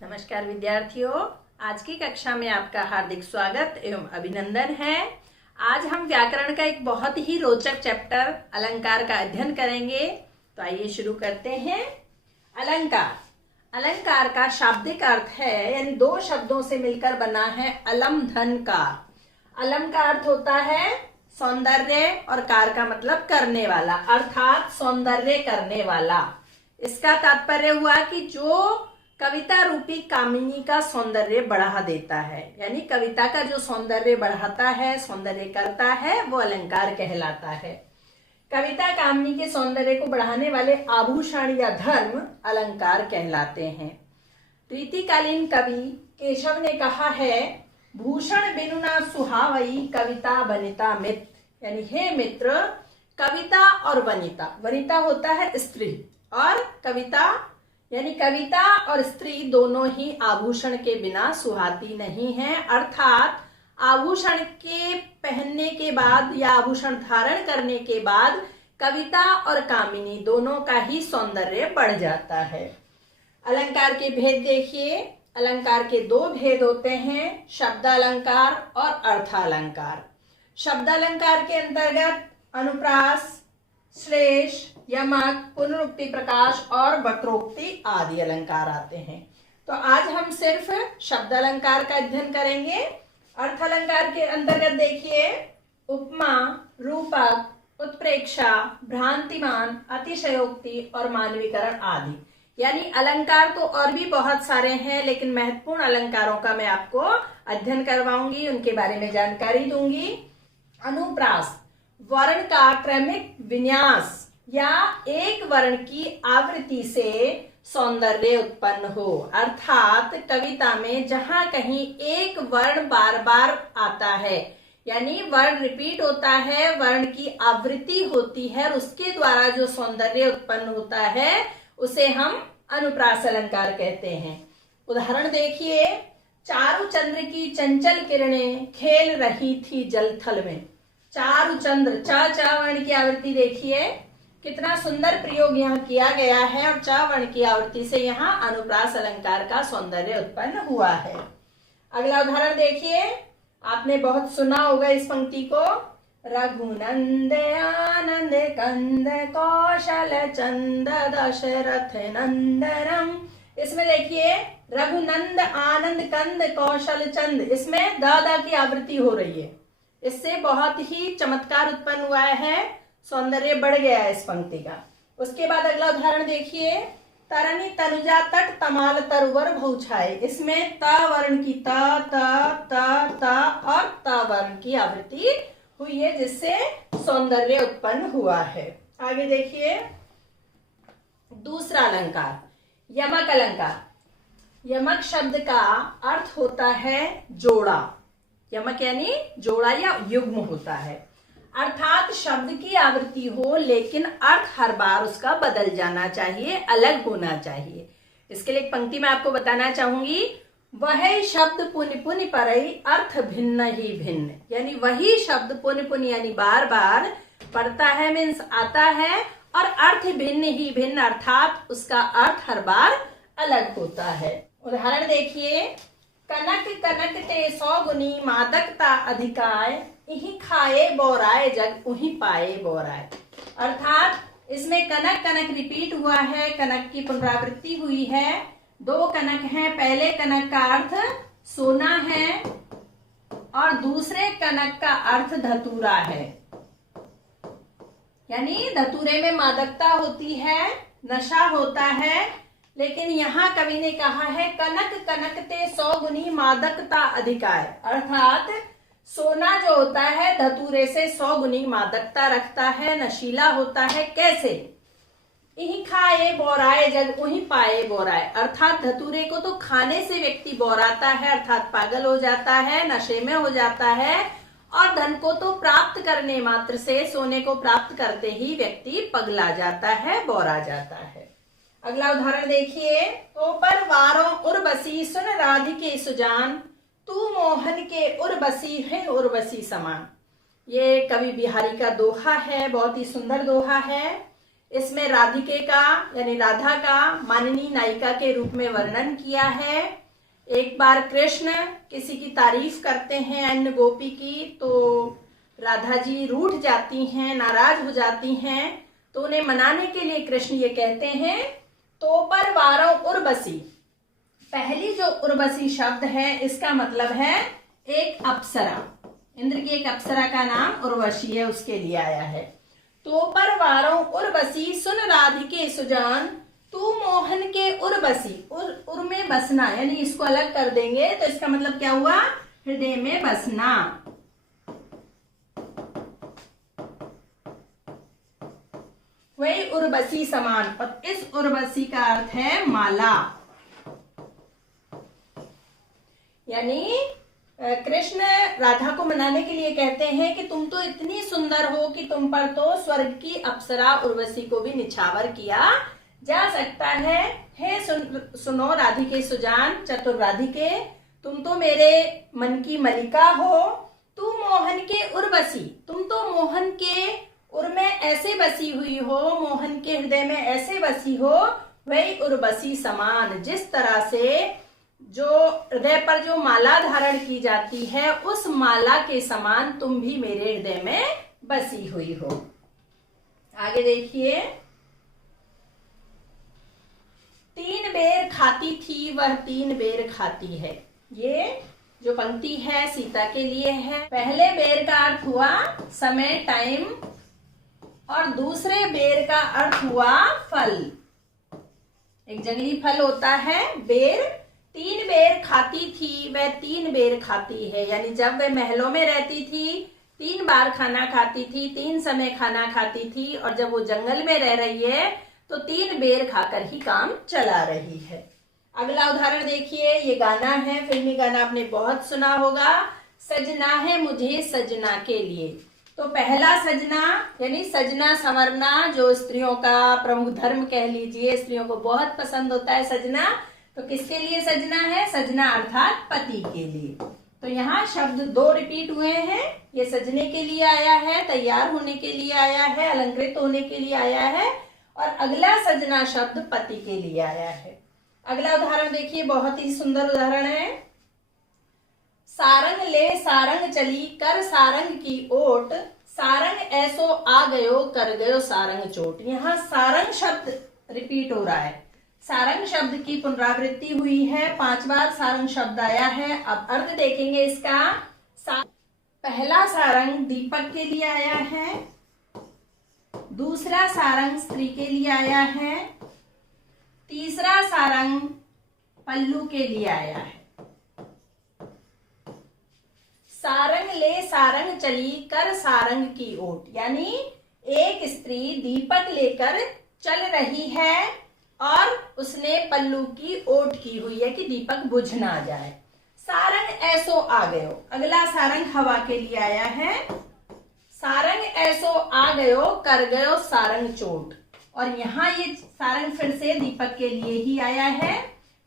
नमस्कार विद्यार्थियों, आज की कक्षा में आपका हार्दिक स्वागत एवं अभिनंदन है। आज हम व्याकरण का एक बहुत ही रोचक चैप्टर अलंकार का अध्ययन करेंगे। तो आइए शुरू करते हैं। अलंकार अलंकार का शाब्दिक अर्थ है, यानी दो शब्दों से मिलकर बना है अलम धन का। अलम का अर्थ होता है सौंदर्य और कार का मतलब करने वाला, अर्थात सौंदर्य करने वाला। इसका तात्पर्य हुआ कि जो कविता रूपी कामिनी का सौंदर्य बढ़ा देता है, यानी कविता का जो सौंदर्य बढ़ाता है, सौंदर्य करता है, वो अलंकार कहलाता है। कविता कामिनी के सौंदर्य को बढ़ाने वाले आभूषण या धर्म अलंकार कहलाते हैं। रीतिकालीन कवि केशव ने कहा है, भूषण बिनु ना सुहावई कविता वनिता मित्र, यानी हे मित्र, कविता और वनिता, वनिता होता है स्त्री, और कविता यानी कविता और स्त्री दोनों ही आभूषण के बिना सुहाती नहीं है। अर्थात आभूषण के पहनने के बाद या आभूषण धारण करने के बाद कविता और कामिनी दोनों का ही सौंदर्य बढ़ जाता है। अलंकार के भेद देखिए। अलंकार के दो भेद होते हैं, शब्दालंकार और अर्थालंकार। शब्दालंकार के अंतर्गत अनुप्रास, श्लेष, यमक, पुनरुक्ति प्रकाश और वक्रोक्ति आदि अलंकार आते हैं। तो आज हम सिर्फ शब्द अलंकार का अध्ययन करेंगे। अर्थ अलंकार के अंतर्गत देखिए, उपमा, रूपक, उत्प्रेक्षा, भ्रांतिमान, अतिशयोक्ति और मानवीकरण आदि। यानी अलंकार तो और भी बहुत सारे हैं, लेकिन महत्वपूर्ण अलंकारों का मैं आपको अध्ययन करवाऊंगी, उनके बारे में जानकारी दूंगी। अनुप्रास, वर्ण का क्रमिक विन्यास या एक वर्ण की आवृत्ति से सौंदर्य उत्पन्न हो। अर्थात कविता में जहां कहीं एक वर्ण बार बार आता है, यानी वर्ण रिपीट होता है, वर्ण की आवृत्ति होती है, और उसके द्वारा जो सौंदर्य उत्पन्न होता है उसे हम अनुप्रास अलंकार कहते हैं। उदाहरण देखिए, चारु चंद्र की चंचल किरणें खेल रही थी जल थल में। चारु चंद्र, चा वर्ण की आवृत्ति देखिए, कितना सुंदर प्रयोग यहाँ किया गया है, और चा वर्ण की आवृत्ति से यहाँ अनुप्रास अलंकार का सौंदर्य उत्पन्न हुआ है। अगला उदाहरण देखिए, आपने बहुत सुना होगा इस पंक्ति को, रघुनंद आनंद कंद कौशल चंद दशरथ नंदनम। इसमें देखिए, रघुनंद आनंद कंद कौशल चंद, इसमें दा की आवृत्ति हो रही है। इससे बहुत ही चमत्कार उत्पन्न हुआ है, सौंदर्य बढ़ गया है इस पंक्ति का। उसके बाद अगला उदाहरण देखिए, तरनी तनुजा तट तमाल तरुवर भौछाए। इसमें त वर्ण की त और त वर्ण की आवृत्ति हुई है, जिससे सौंदर्य उत्पन्न हुआ है। आगे देखिए, दूसरा अलंकार यमक अलंकार। यमक शब्द का अर्थ होता है जोड़ा। यमक यानी जोड़ा या युग्म होता है, अर्थात शब्द की आवृत्ति हो, लेकिन अर्थ हर बार उसका बदल जाना चाहिए, अलग होना चाहिए। इसके लिए एक पंक्ति मैं आपको बताना चाहूंगी, वह शब्द पुनि पुनि परई अर्थ भिन्न ही भिन्न। यानी वही शब्द पुनि पुनि यानी बार बार पढ़ता है, मीन्स आता है, और अर्थ भिन्न ही भिन्न, अर्थात उसका अर्थ हर बार अलग होता है। उदाहरण देखिए, कनक कनक ते 100 गुनी मादकता अधिकाय, इही खाए बोराए जग उही पाए बोराए। अर्थात इसमें कनक कनक रिपीट हुआ है, कनक की पुनरावृत्ति हुई है। दो कनक हैं, पहले कनक का अर्थ सोना है और दूसरे कनक का अर्थ धतूरा है। यानी धतूरे में मादकता होती है, नशा होता है, लेकिन यहाँ कवि ने कहा है कनक कनक ते 100 गुनी मादकता अधिकाय। अर्थात सोना जो होता है धतूरे से 100 गुनी मादकता रखता है, नशीला होता है। कैसे? इही खाए बोराए जग उही पाए बोराए। अर्थात धतूरे को तो खाने से व्यक्ति बोराता है, अर्थात पागल हो जाता है, नशे में हो जाता है, और धन को तो प्राप्त करने मात्र से, सोने को प्राप्त करते ही व्यक्ति पगला जाता है, बोरा जाता है। अगला उदाहरण देखिए, तो पर वारों उर्वशी सुन राधिके सुजान, तू मोहन के उर्वशी है उर्वशी समान। ये कवि बिहारी का दोहा है, बहुत ही सुंदर दोहा है। इसमें राधिके का यानी राधा का माननीय नायिका के रूप में वर्णन किया है। एक बार कृष्ण किसी की तारीफ करते हैं अन्य गोपी की, तो राधा जी रूठ जाती हैं, नाराज हो जाती हैं। तो उन्हें मनाने के लिए कृष्ण ये कहते हैं, तो पर वारों उर्वशी। पहली जो उर्वशी शब्द है इसका मतलब है एक अप्सरा। इंद्र की एक अप्सरा का नाम उर्वशी है, उसके लिए आया है। तो पर वारों उर्वशी सुन राधिके सुजान, तू मोहन के उर्वशी। उर में बसना, यानी इसको अलग कर देंगे तो इसका मतलब क्या हुआ, हृदय में बसना। वही उर्वशी समान, और इस उर्वशी का अर्थ है माला। यानी कृष्ण राधा को मनाने के लिए कहते हैं कि तुम तो इतनी सुंदर हो कि तुम पर तो स्वर्ग की अप्सरा उर्वशी को भी निछावर किया जा सकता है। हे सुनो राधिके सुजान, चतुर राधिके, तुम तो मेरे मन की मलिका हो। तू मोहन के उर्वशी, तुम तो मोहन के उर में ऐसे बसी हुई हो, मोहन के हृदय में ऐसे बसी हो। वही उर्वशी समान, जिस तरह से जो हृदय पर जो माला धारण की जाती है उस माला के समान तुम भी मेरे हृदय में बसी हुई हो। आगे देखिए, 3 बेर खाती थी वह 3 बेर खाती है। ये जो पंक्ति है सीता के लिए है। पहले बेर का अर्थ हुआ समय, टाइम, और दूसरे बेर का अर्थ हुआ फल। एक जंगली फल होता है बेर। 3 बेर खाती थी वह 3 बेर खाती है, यानी जब वह महलों में रहती थी 3 बार खाना खाती थी, 3 समय खाना खाती थी, और जब वो जंगल में रह रही है तो 3 बेर खाकर ही काम चला रही है। अगला उदाहरण देखिए, ये गाना है, फिल्मी गाना आपने बहुत सुना होगा, सजना है मुझे सजना के लिए। तो पहला सजना यानी सजना संवरना, जो स्त्रियों का प्रमुख धर्म कह लीजिए, स्त्रियों को बहुत पसंद होता है सजना। तो किसके लिए सजना है, सजना अर्थात पति के लिए। तो यहाँ शब्द 2 रिपीट हुए हैं। ये सजने के लिए आया है, तैयार होने के लिए आया है, अलंकृत होने के लिए आया है, और अगला सजना शब्द पति के लिए आया है। अगला उदाहरण देखिए, बहुत ही सुंदर उदाहरण है। सारंग ले सारंग चली कर सारंग की ओट, सारंग ऐसो आ गयो कर गयो सारंग चोट। यहाँ सारंग शब्द रिपीट हो रहा है। सारंग शब्द की पुनरावृत्ति हुई है, 5 बार सारंग शब्द आया है। अब अर्थ देखेंगे इसका। पहला सारंग दीपक के लिए आया है, दूसरा सारंग स्त्री के लिए आया है, तीसरा सारंग पल्लू के लिए आया है। सारंग ले सारंग चली कर सारंग की ओट, यानी एक स्त्री दीपक लेकर चल रही है और उसने पल्लू की ओट की हुई है कि दीपक बुझ ना जाए। सारंग ऐसो आ गयो, अगला सारंग हवा के लिए आया है। सारंग ऐसो आ गयो कर गयो सारंग चोट, और यहाँ ये सारंग फिर से दीपक के लिए ही आया है,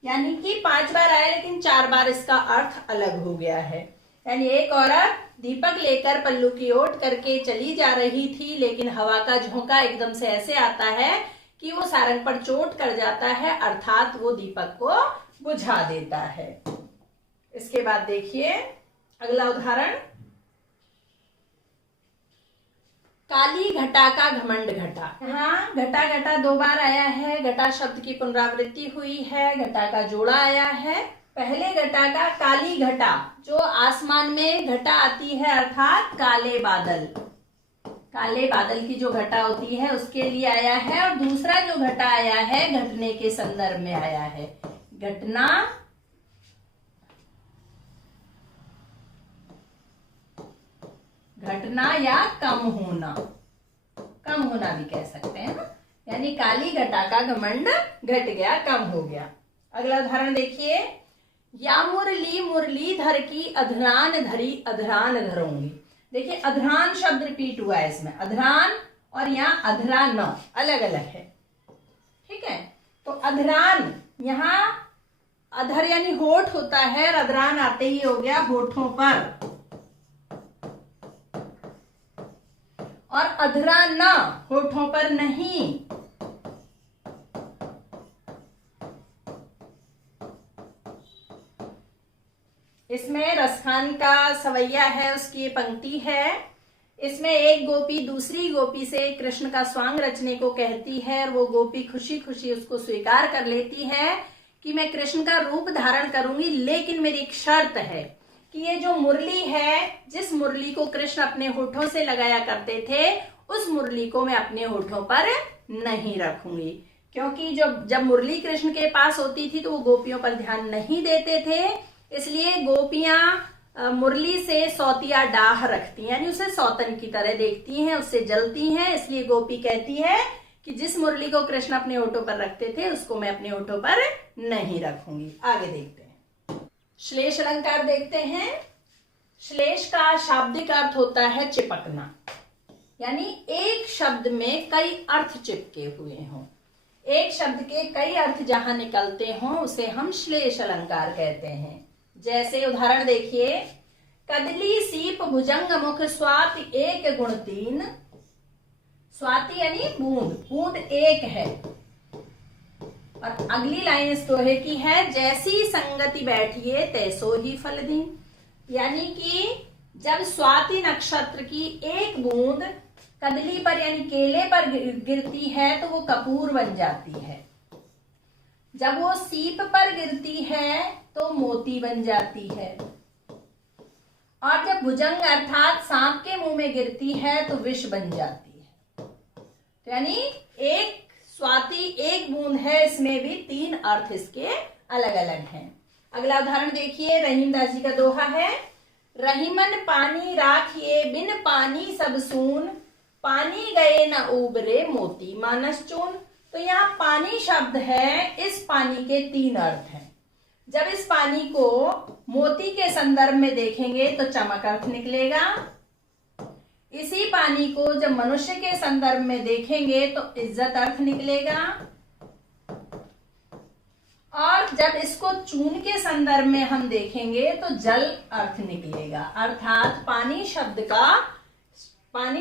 यानी कि 5 बार आया लेकिन 4 बार इसका अर्थ अलग हो गया है। यानी एक औरत दीपक लेकर पल्लू की ओट करके चली जा रही थी, लेकिन हवा का झोंका एकदम से ऐसे आता है कि वो सारंग पर चोट कर जाता है, अर्थात वो दीपक को बुझा देता है। इसके बाद देखिए अगला उदाहरण, काली घटा का घमंड घटा। यहाँ घटा घटा 2 बार आया है, घटा शब्द की पुनरावृत्ति हुई है, घटा का जोड़ा आया है। पहले घटा का काली घटा, जो आसमान में घटा आती है अर्थात काले बादल, काले बादल की जो घटा होती है उसके लिए आया है। और दूसरा जो घटा आया है घटने के संदर्भ में आया है, घटना, घटना या कम होना, कम होना भी कह सकते हैं ना, यानी काली घटा का घमंड घट गया, कम हो गया। अगला उदाहरण देखिए, या मुरली मुरलीधर की अधरान धरी अधरान धरूंगी। देखिए अधरान शब्द रिपीट हुआ है इसमें, अधरान और यहाँ अधरान अलग अलग है, ठीक है। तो अधरान, यहाँ अधर यानी होठ होता है, और अधरान आते ही हो गया होठों पर, और अधरान होठों पर नहीं, इसमें रसखान का सवैया है, उसकी ये पंक्ति है। इसमें एक गोपी दूसरी गोपी से कृष्ण का स्वांग रचने को कहती है और वो गोपी खुशी खुशी उसको स्वीकार कर लेती है कि मैं कृष्ण का रूप धारण करूंगी, लेकिन मेरी एक शर्त है कि ये जो मुरली है, जिस मुरली को कृष्ण अपने होठों से लगाया करते थे, उस मुरली को मैं अपने होठों पर नहीं रखूंगी। क्योंकि जब मुरली कृष्ण के पास होती थी तो वो गोपियों पर ध्यान नहीं देते थे, इसलिए गोपियां मुरली से सौतिया डाह रखती हैं, यानी उसे सौतन की तरह देखती हैं, उससे जलती हैं। इसलिए गोपी कहती है कि जिस मुरली को कृष्ण अपने होठों पर रखते थे उसको मैं अपने होठों पर नहीं रखूंगी। आगे देखते हैं, श्लेष अलंकार देखते हैं। श्लेष का शाब्दिक अर्थ होता है चिपकना, यानी एक शब्द में कई अर्थ चिपके हुए हों। एक शब्द के कई अर्थ जहां निकलते हों उसे हम श्लेष अलंकार कहते हैं। जैसे उदाहरण देखिए, कदली सीप भुजंग मुख स्वाति एक गुण तीन। स्वाति यानी बूंद, बूंद एक है। और अगली लाइन इस दोहे की है, जैसी संगति बैठिए तैसो ही फल दी। यानी कि जब स्वाति नक्षत्र की एक बूंद कदली पर यानी केले पर गिरती है तो वो कपूर बन जाती है। जब वो सीप पर गिरती है तो मोती बन जाती है। और जब भुजंग अर्थात सांप के मुंह में गिरती है तो विष बन जाती है। तो यानी एक स्वाति एक बूंद है, इसमें भी तीन अर्थ इसके अलग अलग हैं। अगला उदाहरण देखिए, रहीमदास जी का दोहा है, रहीमन पानी राखिए बिन पानी सब सून, पानी गए न उबरे मोती मानस चून। तो यहाँ पानी शब्द है, इस पानी के तीन अर्थ हैं। जब इस पानी को मोती के संदर्भ में देखेंगे तो चमक अर्थ निकलेगा। इसी पानी को जब मनुष्य के संदर्भ में देखेंगे तो इज्जत अर्थ निकलेगा। और जब इसको चून के संदर्भ में हम देखेंगे तो जल अर्थ निकलेगा। अर्थात पानी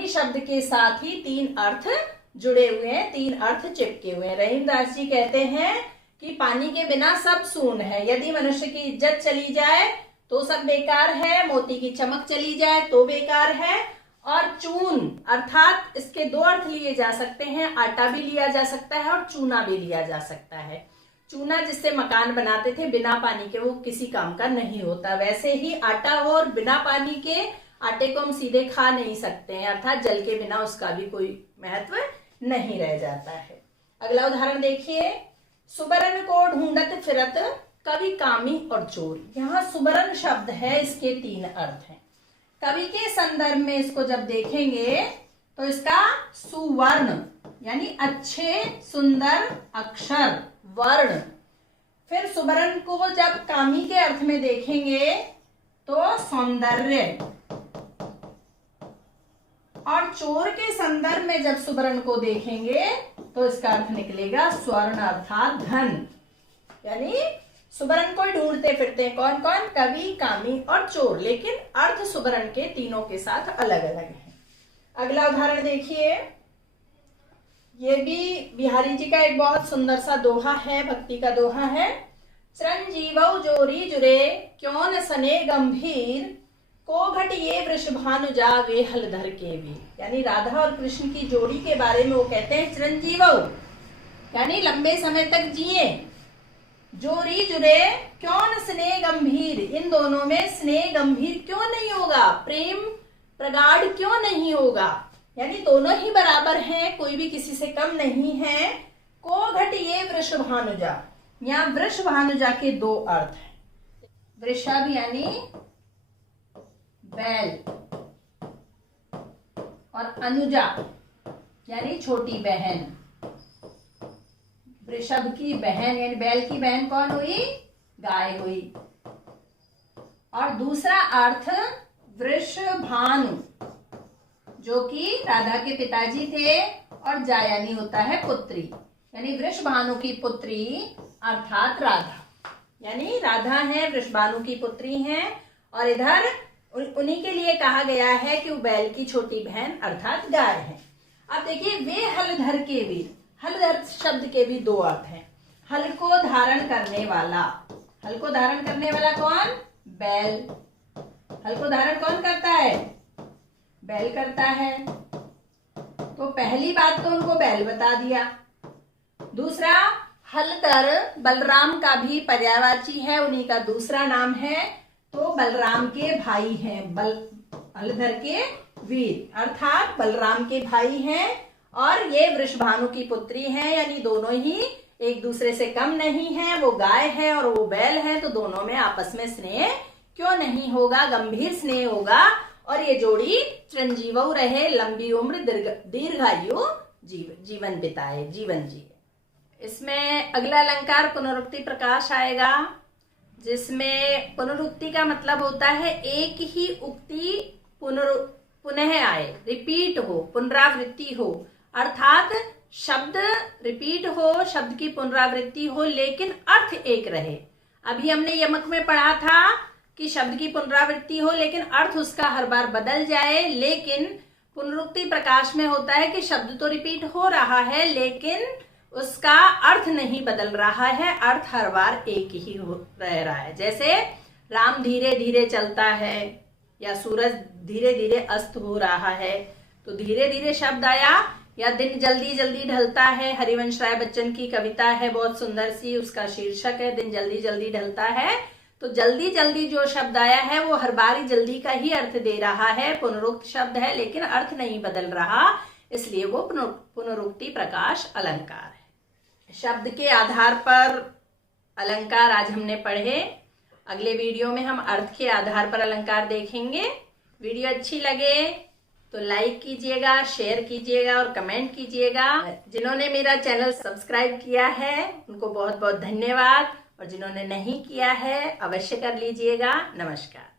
शब्द के साथ ही तीन अर्थ जुड़े हुए हैं, तीन अर्थ चिपके हुए हैं। रहीमदास जी कहते हैं कि पानी के बिना सब सून है। यदि मनुष्य की इज्जत चली जाए तो सब बेकार है, मोती की चमक चली जाए तो बेकार है। और चून अर्थात इसके दो अर्थ लिए जा सकते हैं, आटा भी लिया जा सकता है और चूना भी लिया जा सकता है। चूना जिससे मकान बनाते थे, बिना पानी के वो किसी काम का नहीं होता। वैसे ही आटा हो और बिना पानी के आटे को हम सीधे खा नहीं सकते हैं, अर्थात जल के बिना उसका भी कोई महत्व नहीं रह जाता है। अगला उदाहरण देखिए, सुबरन को ढूंढत फिरत कवि कामी और चोर। यहाँ सुबरन शब्द है, इसके तीन अर्थ हैं। कवि के संदर्भ में इसको जब देखेंगे तो इसका सुवर्ण यानी अच्छे सुंदर अक्षर वर्ण। फिर सुबरन को जब कामी के अर्थ में देखेंगे तो सौंदर्य। और चोर के संदर्भ में जब सुबरन को देखेंगे तो इसका अर्थ निकलेगा स्वर्ण अर्थात धन। यानी सुबरन को ढूंढते फिरते हैं कौन कौन, कवि कामी और चोर, लेकिन अर्थ सुबरन के तीनों के साथ अलग अलग है। अगला उदाहरण देखिए, ये भी बिहारी जी का एक बहुत सुंदर सा दोहा है, भक्ति का दोहा है। चिरंजीवौ जोरी जुरे क्यों न सने गंभीर, को घट ये वृषभानुजा वे हलधर के भी। यानी राधा और कृष्ण की जोड़ी के बारे में वो कहते हैं चिरंजीवौ यानी लंबे समय तक जिए, जोरी जुरे क्यों न स्नेह गंभीर, इन दोनों में स्नेह गंभीर क्यों नहीं होगा, प्रेम प्रगाढ़ क्यों नहीं होगा। यानी दोनों ही बराबर हैं, कोई भी किसी से कम नहीं है। को घट ये वृषभानुजा, यहाँ वृषभानुजा के दो अर्थ हैं। वृषभ यानी बैल और अनुजा यानी छोटी बहन। वृषभ की बहन यानी बैल की बहन कौन हुई, गाय हुई। और दूसरा अर्थ वृषभानु जो कि राधा के पिताजी थे, और जा यानी होता है पुत्री, यानी वृषभानु की पुत्री अर्थात राधा। यानी राधा है वृषभानु की पुत्री हैं, और इधर उन्हीं के लिए कहा गया है कि वो बैल की छोटी बहन अर्थात गाय है। अब देखिए, वे हलधर के भी, हलधर शब्द के भी दो अर्थ हैं। हल को धारण करने वाला, हल को धारण करने वाला कौन, बैल। हल को धारण कौन करता है? बैल करता है। तो पहली बात तो उनको बैल बता दिया। दूसरा, हलधर बलराम का भी पर्यायवाची है, उन्हीं का दूसरा नाम है। तो बलराम के भाई हैं, हलधर के वीर अर्थात बलराम के भाई हैं और ये वृषभानु की पुत्री हैं, यानी दोनों ही एक दूसरे से कम नहीं है। वो गाय है और वो बैल है, तो दोनों में आपस में स्नेह क्यों नहीं होगा, गंभीर स्नेह होगा और ये जोड़ी चिरंजीव रहे, लंबी उम्र दीर्घायु जीवन बिताए, जीवन जिए। इसमें अगला अलंकार पुनरुक्ति प्रकाश आएगा, जिसमें पुनरुक्ति का मतलब होता है एक ही उक्ति पुनः आए, रिपीट हो, पुनरावृत्ति हो, अर्थात शब्द रिपीट हो, शब्द की पुनरावृत्ति हो, लेकिन अर्थ एक रहे। अभी हमने यमक में पढ़ा था कि शब्द की पुनरावृत्ति हो लेकिन अर्थ उसका हर बार बदल जाए, लेकिन पुनरुक्ति प्रकाश में होता है कि शब्द तो रिपीट हो रहा है लेकिन उसका अर्थ नहीं बदल रहा है, अर्थ हर बार एक ही रह रहा है। जैसे राम धीरे धीरे चलता है या सूरज धीरे धीरे अस्त हो रहा है, तो धीरे धीरे शब्द आया, या दिन जल्दी जल्दी ढलता है। हरिवंश राय बच्चन की कविता है बहुत सुंदर सी, उसका शीर्षक है दिन जल्दी जल्दी ढलता है। तो जल्दी जल्दी जो शब्द आया है वो हर बार ही जल्दी का ही अर्थ दे रहा है, पुनरुक्त शब्द है लेकिन अर्थ नहीं बदल रहा, इसलिए वो पुनरुक्ति प्रकाश अलंकार है। शब्द के आधार पर अलंकार आज हमने पढ़े। अगले वीडियो में हम अर्थ के आधार पर अलंकार देखेंगे। वीडियो अच्छी लगे तो लाइक कीजिएगा, शेयर कीजिएगा और कमेंट कीजिएगा। जिन्होंने मेरा चैनल सब्सक्राइब किया है उनको बहुत बहुत धन्यवाद, और जिन्होंने नहीं किया है अवश्य कर लीजिएगा। नमस्कार।